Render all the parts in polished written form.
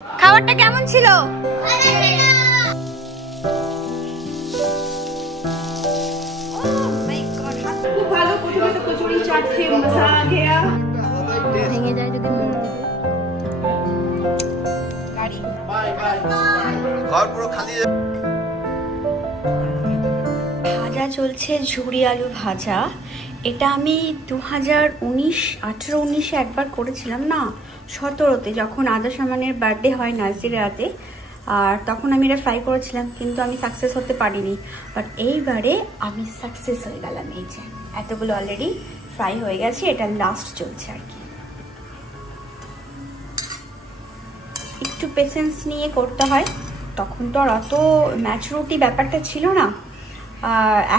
খাবারটা কেমন ছিল? খুব ভালো। প্রথমে তো কচুরি চাট খেয়ে মজা আ গয়া। ভেঙে যায় যদি গাড়ি ঘর পুরো খালি। ভাজা চলছে, ঝুড়ি আলু ভাজা। এটা আমি 2018-19 একবার করেছিলাম, না 17-তে, যখন আদা সামানের বার্থডে হয় নাজিরাতে। আর তখন আমি এটা ফ্রাই করেছিলাম, কিন্তু আমি সাকসেস হতে পারিনি। বাট এইবারে আমি সাকসেস হয়ে গেলাম। এই যে এতগুলো অলরেডি ফ্রাই হয়ে গেছে, এটা লাস্ট চলছে আর কি। একটু পেশেন্স নিয়ে করতে হয়, তখন তো আর অত ম্যাচুরিটি ব্যাপারটা ছিল না।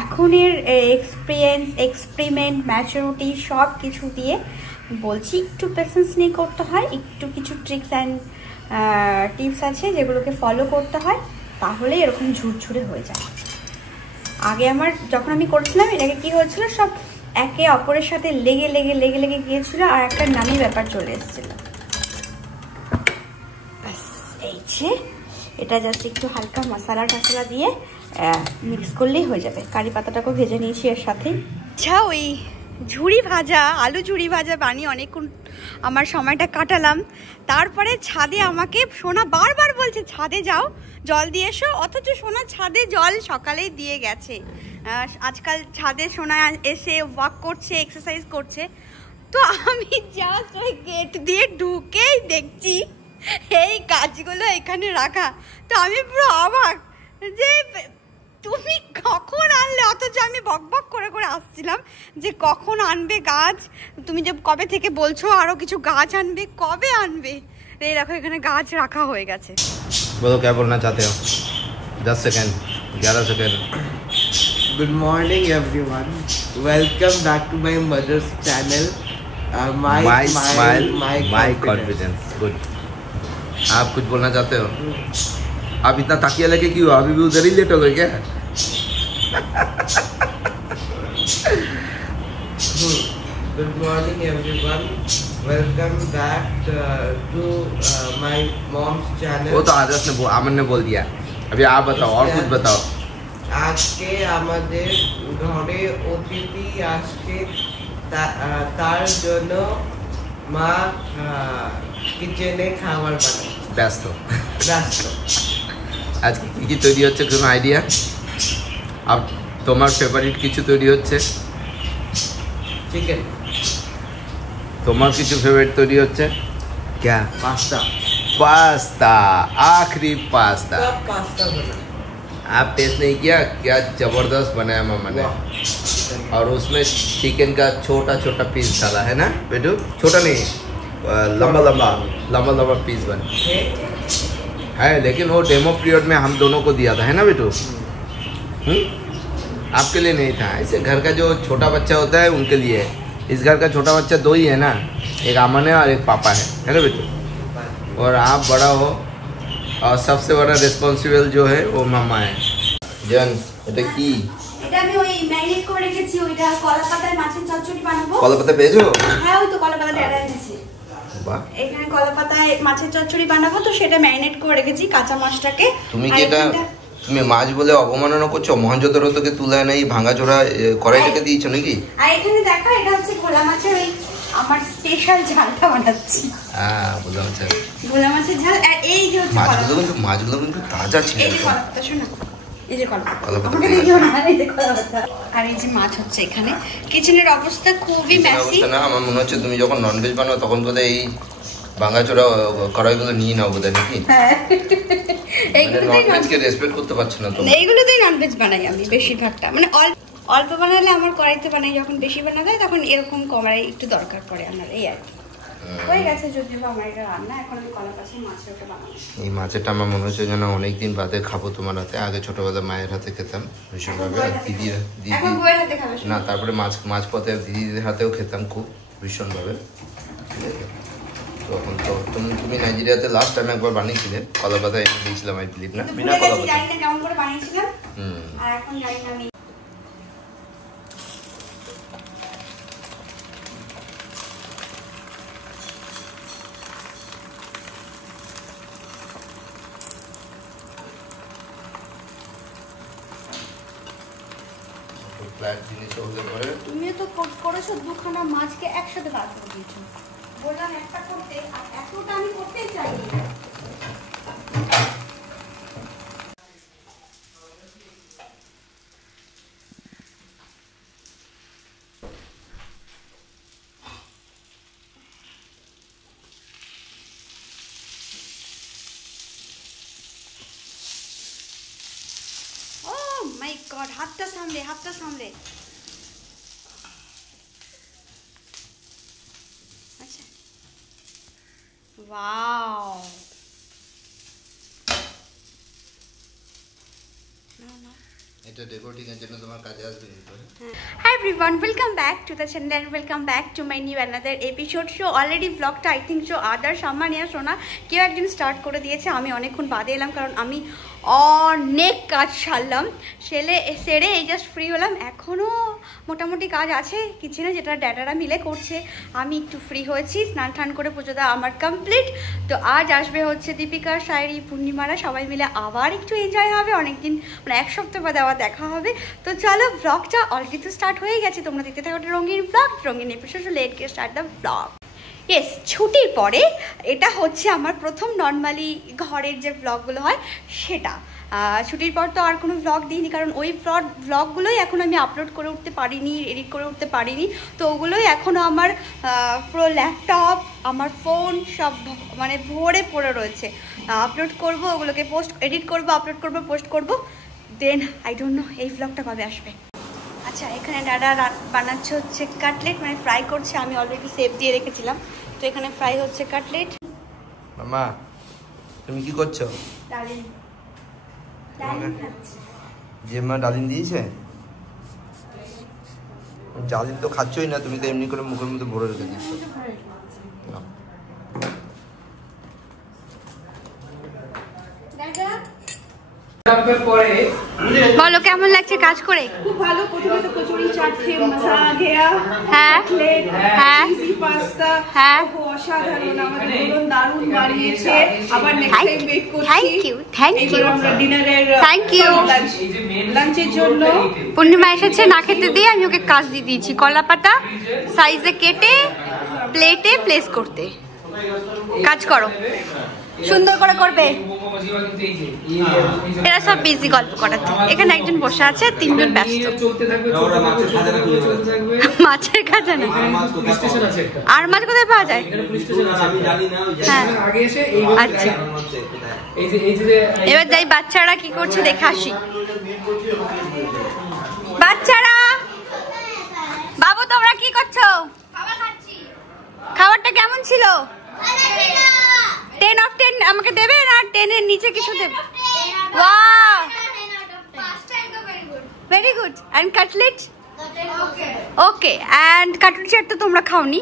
এখনের এক্সপিরিয়েন্স, এক্সপেরিমেন্ট, ম্যাচুরিটি সব কিছু দিয়ে বলছি, একটু পেশেন্স নিয়ে করতে হয়। একটু কিছু ট্রিক্স অ্যান্ড টিপস আছে যেগুলোকে ফলো করতে হয়, তাহলে এরকম ঝুরঝুরে হয়ে যায়। আগে আমার যখন আমি করছিলাম এটাকে কি হয়েছিল, সব একে অপরের সাথে লেগে লেগে লেগে লেগে গিয়েছিল, আর একটা নামি ব্যাপার চলে এসেছিল। ব্যাস এই যে এটা জাস্ট একটু হালকা মশলা টসলা দিয়ে মিক্স করলেই হয়ে যাবে। কারি পাতাটাকেও ভেজে নিয়েছি এর সাথে। আচ্ছা, ওই ঝুড়ি ভাজা, আলু ঝুড়ি ভাজা বানিয়ে অনেকক্ষণ আমার সময়টা কাটালাম। তারপরে ছাদে আমাকে সোনা বারবার বলছে ছাদে যাও, জল দিয়ে এসো, অথচ সোনা ছাদে জল সকালেই দিয়ে গেছে। আজকাল ছাদে সোনা এসে ওয়াক করছে, এক্সারসাইজ করছে। তো আমি জাস্ট ওই গেট দিয়ে ঢুকেই দেখছি এই গাছগুলো এখানে রাখা। তো আমি পুরো অবাক যে তুমি কখন আনলে, অথচ আমি বক বক করে করে আসছিলাম যে কখন আনবে গাছ। তুমি যে কবে থেকে বলছো আরো কিছু গাছ আনবে, কবে আনবে? এই দেখো এখানে গাছ রাখা হয়ে গেছে। বলো क्या बोलना चाहते हो? 10 second, 11 second. Good morning everyone. Welcome back to my mother's channel. My smile, my confidence. Good. आप कुछ बोलना चाहते हो? आप इतना तकिया लेके क्यों? अभी भी उधर ही लेट हो गए क्या? Good morning everyone. Welcome back to my mom's channel. वो तो आदर्श ने आमन ने बोल दिया। अभी आप बताओ और कुछ बताओ। আজকে আমাদের ঘরে অতিথি আসছে, তার জন্য মা কিচেনে খাবার বানায়। ব্যস্ত। আজকে কি তৈরি হচ্ছে কোনো আইডিয়া? আর তোমার ফেভারিট কিছু তৈরি হচ্ছে? চিকেন। তোমার কিছু ফেভারিট তৈরি হচ্ছে? क्या? पास्ता, आखिरी पास्ता। पास्ता बना। आप टेस्ट नहीं किया? क्या जबरदस्त बनाया मामा ने। और उसमें चिकन का छोटा छोटा पीस डाला है ना बेटू? छोटा नहीं, लंबा लंबा लंबा लंबा पीस बना है। लेकिन वो डेमो पीरियड में हम दोनों को दिया था, है ना बेटू? आपके लिए नहीं था। ऐसे घर का जो छोटा बच्चा होता है उनके लिए। इस घर का छोटा बच्चा 2 ही है ना, एक अमन है और एक पापा है ना बेटू? और आप बड़ा हो, और सबसे बड़ा रिस्पॉन्सिबल जो है वो मामा है। জান এটা কি? এটা আমি ওই ম্যারিনেট করে রেখেছি, ওইটা কলা পাতায় মাছের চচ্চড়ি বানাবো। কলা পাতা পেয়েছো? হ্যাঁ, ওই তো কলা পাতা টেরা এনেছি। বাহ, এখানে কলা পাতায় মাছের চচ্চড়ি বানাবো, তো সেটা ম্যারিনেট করে রেখেছি কাঁচা মাছটাকে। তুমি কি এটা তুমি মাছ বলে অপমাননা করছো? মহেন্দ্র থেকে তুলে নাই ভাঙাচোরা কড়াইটাকে দিয়েছো নাকি? আর এখানে দেখো, এটা হচ্ছে ভোলা মাছের ওই আমার স্পেশাল ঝালটা বানাচ্ছি। হ্যাঁ, ভোলা মাছ। ভোলা মাছের ঝাল। আর এই যে হচ্ছে মাছগুলো কিন্তু তাজা ছিল। এই যে কলা পাতা, শোনো, এই যে কলা পাতা, কলা পাতা আমাকে দেখিও না, এই যে কলা পাতা। আর এই যে মাছ হচ্ছে এখানে। কিচেনের অবস্থা খুবই মেসি। না, আমার মনে হচ্ছে তুমি যখন ননভেজ বানাও তখন বোধহয় এই ভাঙাচোরা কড়াইগুলো নিয়ে নাও বোধহয় নাকি? হ্যাঁ, ননভেজকে রেসপেক্ট করতে পারছো না তো। এইগুলোতেই ননভেজ বানাই আমি বেশিরভাগটা, মানে অল্প বানালে আমার কড়াইতে বানাই, যখন বেশি বানালে তখন এরকম কড়াই একটু দরকার পড়ে আমার, এই আর কি। হয়ে গেছে যদিও আমার এটা রান্না, এখন আমি কলা পাতায় মাছের ওটা বানাবো। এই মাছেরটা আমার মনে হচ্ছে যেন অনেকদিন বাদে খাবো তোমার হাতে। আগে ছোটবেলায় মায়ের হাতে খেতাম ভীষণভাবে, দিদি না, তারপরে মাছ পথে দিদিদের হাতেও খেতাম খুব ভীষণভাবে। ঠিক আছে, তো এখন তো তুমি নাইজেরিয়াতে লাস্ট টাইম একবার বানিয়েছিলে, কলা পাতা এনে দিয়েছিলাম আই বিলিভ, না? বিনা কলা পাতা। জানি না কেমন করে বানিয়েছিলাম, আর এখন জানি না আমি। ফ্ল্যাট জিনিস হতে পারে। তুমিও তো করেছো দুখানা মাছকে একসাথে বার করে দিয়েছো। বললাম একটা করতে, আর এতটা আমি করতেই চাইনি। মাই গড, হাতটা সামলে, হাতটা সামলে। আচ্ছা, ওয়াও, এটা ডেকোরেটিং এর জন্য তোমার কাজে আসবে। Hi everyone, welcome back to the channel and welcome back to my new another episode. So already vlogটা I think so others আমার নিয়ে শোনা কেউ একদিন স্টার্ট করে দিয়েছে। আমি অনেকক্ষণ বাদে এলাম কারণ আমি অনেক কাজ সারলাম, সেরে এই জাস্ট ফ্রি হলাম। এখনও মোটামুটি কাজ আছে কিচেনে, যেটা ড্যাডারা মিলে করছে। আমি একটু ফ্রি হয়েছি, স্নান টান করে পুজো দেওয়া আমার কমপ্লিট। তো আজ আসবে হচ্ছে দীপিকা, শায়রি, পূর্ণিমারা, সবাই মিলে আবার একটু এনজয় হবে। অনেকদিন মানে এক সপ্তাহ বাদে আবার দেখা হবে। তো চলো, ব্লগটা অলরেডি তো স্টার্ট হয়ে গেছে, তোমরা দেখতে থাকো একটা রঙিন ব্লগ, রঙিন episode. Late get start the blog. Yes, ছুটির পরে এটা হচ্ছে আমার প্রথম নর্মালি ঘরের যে ব্লগগুলো হয় সেটা। ছুটির পর তো আর কোনো ব্লগ দিইনি, কারণ ওই ব্লগগুলোই এখন আমি আপলোড করে উঠতে পারিনি, এডিট করে উঠতে পারিনি। তো ওগুলোই এখনও আমার পুরো ল্যাপটপ, আমার ফোন সব মানে ভরে পড়ে রয়েছে। আপলোড করব, ওগুলোকে এডিট করব, আপলোড করব, পোস্ট করব, দেন আই ডোন্ট নো এই ব্লগটা কবে আসবে। আচ্ছা, এখানে দাদা বানাচ্ছে হচ্ছে কাটলেট, মানে ফ্রাই করছে। আমি অলরেডি সেভ দিয়ে রেখেছিলাম, তো এখানে ফ্রাই হচ্ছে কাটলেট। মামা তুমি কি করছো? ডালিম খাচ্ছি। জেম্মা ডালিম দিয়েছে? ডালিম তো খাচ্ছই না তুমি, তো এমনি করে মুখের মধ্যে ভরে রেখে দিচ্ছ। বলো কেমন লাগছে কাজ করে? খুব ভালো। প্রথমে তো কচুরি চাট খেয়ে মশলা ঘেয়া, হ্যাঁ হ্যাঁ চিজি পাস্তা, হ্যাঁ, অসাধারণ। আমাদের বোন দারুণ বানিয়েছে। আবার নেক্সট টাইম ওয়েট করছি। থ্যাংক ইউ আমরা ডিনারের লাঞ্চের জন্য পূর্ণিমা এসেছে, না খেতে দিয়ে আমি ওকে কাজ দিয়ে দিয়েছি কলা পাতা সাইজে কেটে প্লেটে প্লেস করতে। কাজ করো, সুন্দর করে করবে। এরা সব বিজি গল্প করাতে। এখানে একজন বসে আছে, তিনজন ব্যস্ত। মাছের খাজানা। আর মাছ কোথায় পাওয়া যায়? হ্যাঁ, আচ্ছা। এবার যাই, বাচ্চারা কি করছে দেখে আসি। বাচ্চারা, বাবু তোমরা কি করছো? খাবারটা কেমন ছিল? 10 of 10 আমাকে দেবে না? 10 এর নিচে কিছু দেবে? Wow, very good. And cutlet? Okay. And cutlet chaat তো তোমরা খাওনি,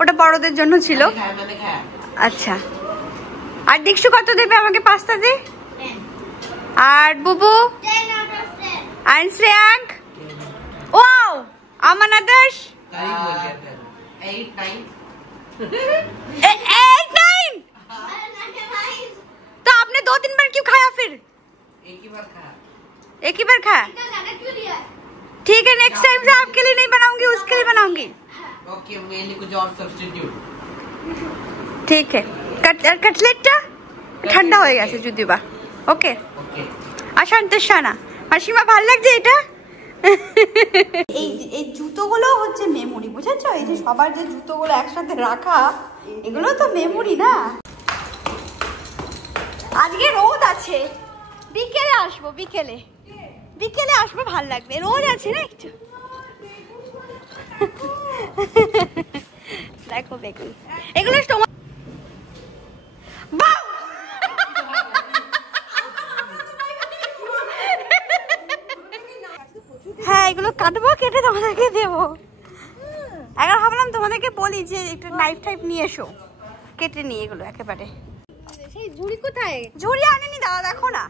ওটা বড়দের জন্য ছিল। আচ্ছা, আর দীক্ষু কত দেবে আমাকে? পাস্তা দে। আর বুবু আর শ্রেয়াঙ্ক? ওয়াও, আমান আদর্শ 8 9। तो आपने 2-3 बार क्यों खाया? फिर एक ही बार खाया। ठीक है, नेक्स्ट टाइम से आपके लिए नहीं बनाऊंगी, उसके लिए बनाऊंगी। ओके, मेरे लिए कुछ और सब्स्टिट्यूट। ठीक है। कटलेटটা ঠান্ডা হয়ে গেছে যদিবা। ওকে ওকে। আশান্ত শানা, মাসিমা ভালো লাগছে এটা? এই জুতোগুলো হচ্ছে মেমোরি, বুঝেছো? এই যে সবার যে জুতোগুলো একসাথে রাখা, এগুলো তো মেমোরি না। আজকে রোদ আছে, বিকেলে আসবো, বিকেলে আসবো, ভাল লাগবে। রোদ আছে না একটু। দেখো বেগুন, এগুলো হ্যাঁ, এগুলো কাটবো, কেটে তোমাদেরকে দেবো। এখন ভাবলাম তোমাদেরকে বলি যে একটু নাইফ টাইপ নিয়ে এসো, কেটে নিয়ে এগুলো একেবারে। সেই ঝুড়ি কোথায়? ঝুড়ি আনেনি দাদা, দেখো না।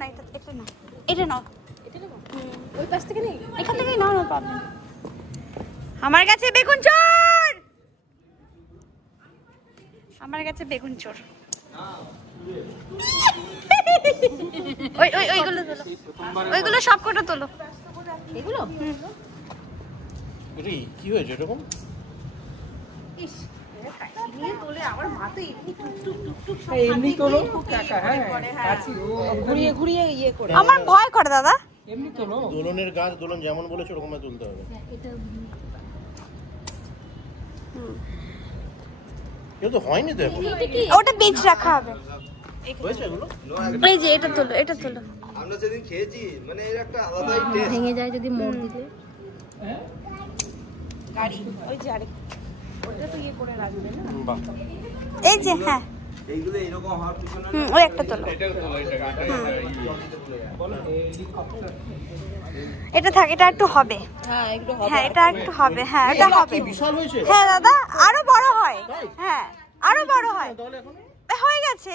না, এটা না, এটা নাও। ওই পাশ থেকে নেই, এখান থেকেই নাও, নো প্রবলেম। আমার কাছে বেগুন চোর, আমার কাছে বেগুন চোর। ওইগুলো তোলো, ওইগুলো সব কটা তোলো। এগুলো কি হয়েছে এরকম? ইস নিয়ে তোলে আমার মাথা এমনি টুক টুক এমনি তোলো কাকা। হ্যাঁ কাছি ও ঘুরিয়ে ঘুরিয়ে ইয়ে করে আমার ভয় করে দাদা। এমনি তোলো। দোলনের গাছ দোলন যেমন বলেছে ওরকম তুলতে হবে। এটা তো হয়নি তো এখন। ওটা বীজ রাখা হবে। হয়েছে এগুলো? এই যে এটা তোলো, এটা তোলো। আমরা যেদিন খেয়েছি মানে এর একটা আলাদাই টেস্ট। ভেঙে যায় যদি মোড় দিলে গাড়ি ওই যে আরে ওটা তো ইয়ে করে রাখবে না। বাহ। এই যে হ্যাঁ এইগুলো এরকম হওয়ার পিছনে ওই একটা তোলো। এটা থাকে, এটা একটু হবে। হ্যাঁ একটু হ্যাঁ এটা একটু হবে। হ্যাঁ এটা হবে। বিশাল হয়েছে। হ্যাঁ দাদা আরো বড় হয়। হ্যাঁ আরো বড় হয়। হয়ে গেছে।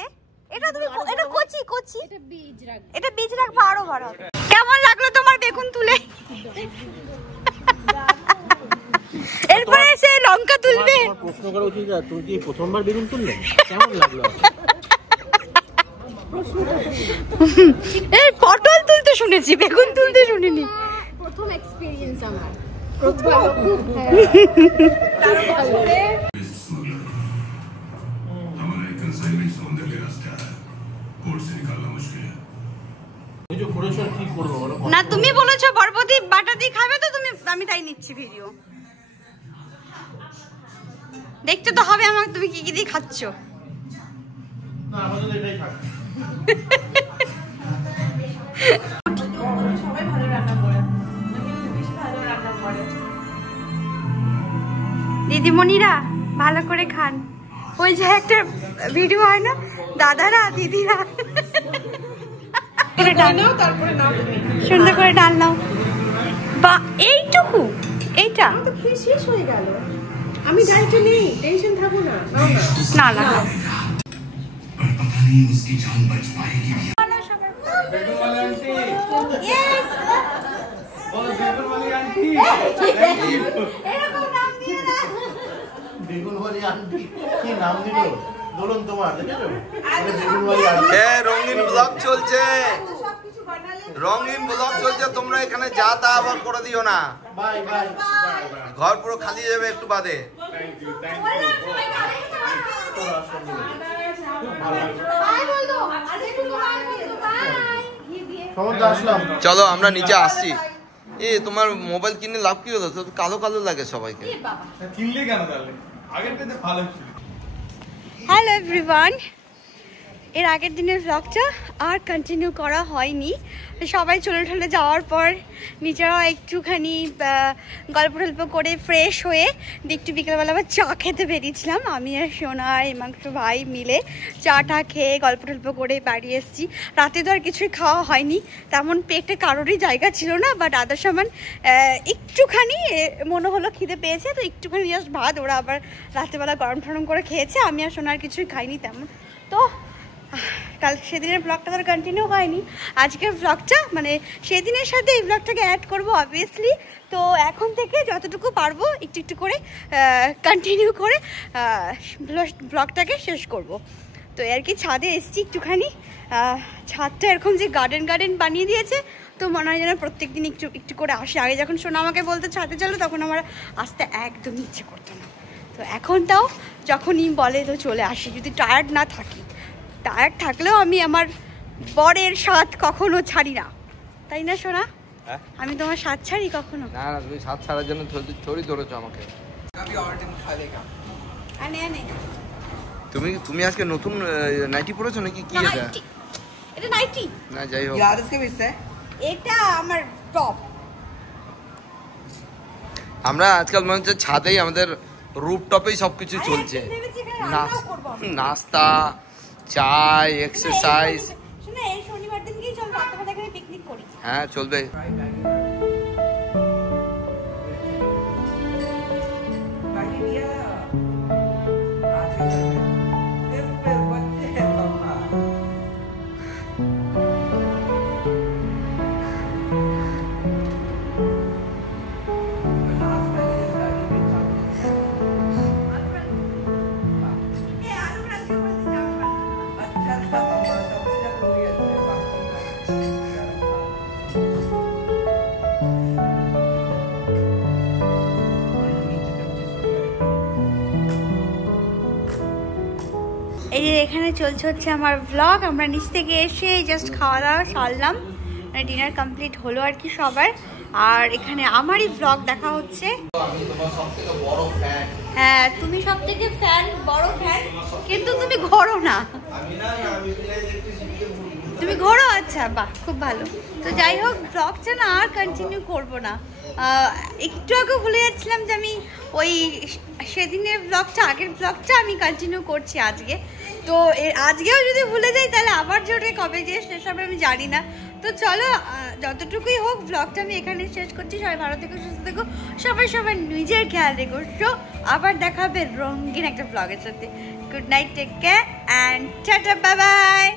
এটা তুমি এটা কচি কচি। এটা বীজ রাখবে। এটা বীজ রাখবো আরো বড় হবে। কেমন লাগলো তোমার বেগুন তুলে? এরপরে সে লঙ্কা তুলবে। তোমার প্রশ্ন করা উচিত, তুমি কি প্রথমবার বেগুন তুললে? কেমন লাগলো? এই পটল তুলতে শুনেছি, বেগুন তুলতে শুনিনি। প্রথম এক্সপেরিয়েন্স আমার। খুব ভালো। हमारा एक कंसाइनमेंट समुद्र के रास्ता है, पोर्ट से निकालना मुश्किल है। এই যে করেছো কি করবো বলো? না তুমি বলেছো বরবটি বাটা দিয়ে খাবে, তো তুমি আমি তাই নিচ্ছি ভিডিও। দেখতে তো হবে আমাকে তুমি কি কি দিয়ে খাচ্ছো। না আমাদের এটাই থাক। সবাই ভালো রান্না করে। বেশি ভালো রান্না করে। দিদিমণিরা ভালো করে খান। ওই যে একটা ভিডিও হয় না, দাদারা দিদিরা তারপরে নাও তুমি। সুন্দর করে ডাল নাও। বা এইটুকু এইটা তো খেয়ে শেষ হয়ে গেল। আমি ডাইটে নেই, টেনশন থাকো না। নাও না। না না पर पता नहीं उसकी जान बच पाएगी भी। বেগুন वाली आंटी। Yes! बोलो बेगुन वाली आंटी। এরকম নাম দিয়ে না। বেগুনওয়ালি আন্টি কি নাম দিল? দোলন তোমার দেখেছো? এটা বেগুনওয়ালি আন্টি। এ রঙিন ব্লগ চলছে, রঙিন ব্লগ চলছে, তোমরা এখানে যা তা আবার করে দিও না। Bye bye. ঘর পুরো খালি যাবে একটু বাদে। সমুদ্র আসলাম। চলো আমরা নিচে আসছি। এ তোমার মোবাইল কিনে লাভ কি হলো? তো কালো কালো লাগে সবাইকে। কিনলে কেন তাহলে? আগেরটাতে ভালো ছিল। হ্যালো এভরিওয়ান, এর আগের দিনের ব্লগটা আর কন্টিনিউ করা হয়নি। সবাই চলে যাওয়ার পর নিজেরাও একটুখানি গল্প টল্প করে ফ্রেশ হয়ে একটু বিকেলবেলা আবার চা খেতে বেরিয়েছিলাম। আমি আর সোনা আর হিমাংশু ভাই মিলে চাটা খেয়ে গল্প টল্প করে বাড়ি এসেছি। রাতে তো আর কিছুই খাওয়া হয়নি, তেমন পেটে কারোরই জায়গা ছিল না। বাট আদার সামান একটুখানি মনে হলো খিদে পেয়েছে, তো একটুখানি জাস্ট ভাত, ওরা আবার রাতেবেলা গরম ঠরম করে খেয়েছে। আমি আর সোনা আর কিছুই খাইনি তেমন। তো কাল সেদিনের ব্লগটা তো কন্টিনিউ হয়নি। আজকের ব্লগটা মানে সেদিনের সাথে এই ব্লগটাকে অ্যাড করবো অবভিয়াসলি। তো এখন থেকে যতটুকু পারবো একটু একটু করে কন্টিনিউ করে ব্লগটাকে শেষ করব। তো আর কি ছাদে এসছি একটুখানি। ছাদটা এরকম যে গার্ডেন বানিয়ে দিয়েছে, তো মনে হয় যেন প্রত্যেক দিন একটু একটু করে আসে। আগে যখন সোনা আমাকে বলতো ছাদে চলো, তখন আমার আসতে একদমই ইচ্ছে করতো না। তো এখন তাও যখনই বলে তো চলে আসি, যদি টায়ার্ড না থাকি। টায়ার্ড থাকলেও আমি আমার বরের স্বাদ কখনো ছাড়ি না, তাই না সোনা? আমি তোমার স্বাদ ছাড়ি কখনো না না, তুমি সাত ছাড়ার জন্য ছড়ি ধরেছো আমাকে। তুমি আজকে নতুন নাইটি পরেছো নাকি? কি এটা? এটা নাইটি না যাই হোক, এটা আমার টপ। আমরা আজকাল মনে হচ্ছে ছাদেই আমাদের রুফটপেই সবকিছু চলছে। নাস্তা, চাই, এক্সারসাইজ। শোনো এই শনিবার দিন গিয়ে চল রাতে এখানে পিকনিক করি। হ্যাঁ চলবে। চলছে হচ্ছে আমার ব্লগ। আমরা নিচ থেকে এসে জাস্ট খাওয়া দাওয়া সারলাম, ডিনার কমপ্লিট হলো আর কি সবার। আর এখানে আমারই ব্লগ দেখা হচ্ছে। হ্যাঁ তুমি সব থেকে বড় ফ্যান, কিন্তু তুমি ঘোরো না। তুমি ঘোরো? আচ্ছা, বাহ, খুব ভালো। তো যাই হোক, ব্লগটা না আর কন্টিনিউ করবো না। একটু আগে ভুলে যাচ্ছিলাম যে আমি ওই সেদিনের ব্লগটা, আগের ব্লগটা আমি কন্টিনিউ করছি আজকে। তো আজকেও যদি ভুলে যাই তাহলে আবার জোরে কবে যে শেষ হবে আমি জানি না। তো চলো, যতটুকুই হোক ব্লগটা আমি এখানে শেষ করছি। সবাই ভালো থেকো, সুস্থ থেকো, সবাই নিজের খেয়াল রেখো। সো আবার দেখা হবে রঙিন একটা ব্লগের সাথে। Good night, take care and tata, bye by.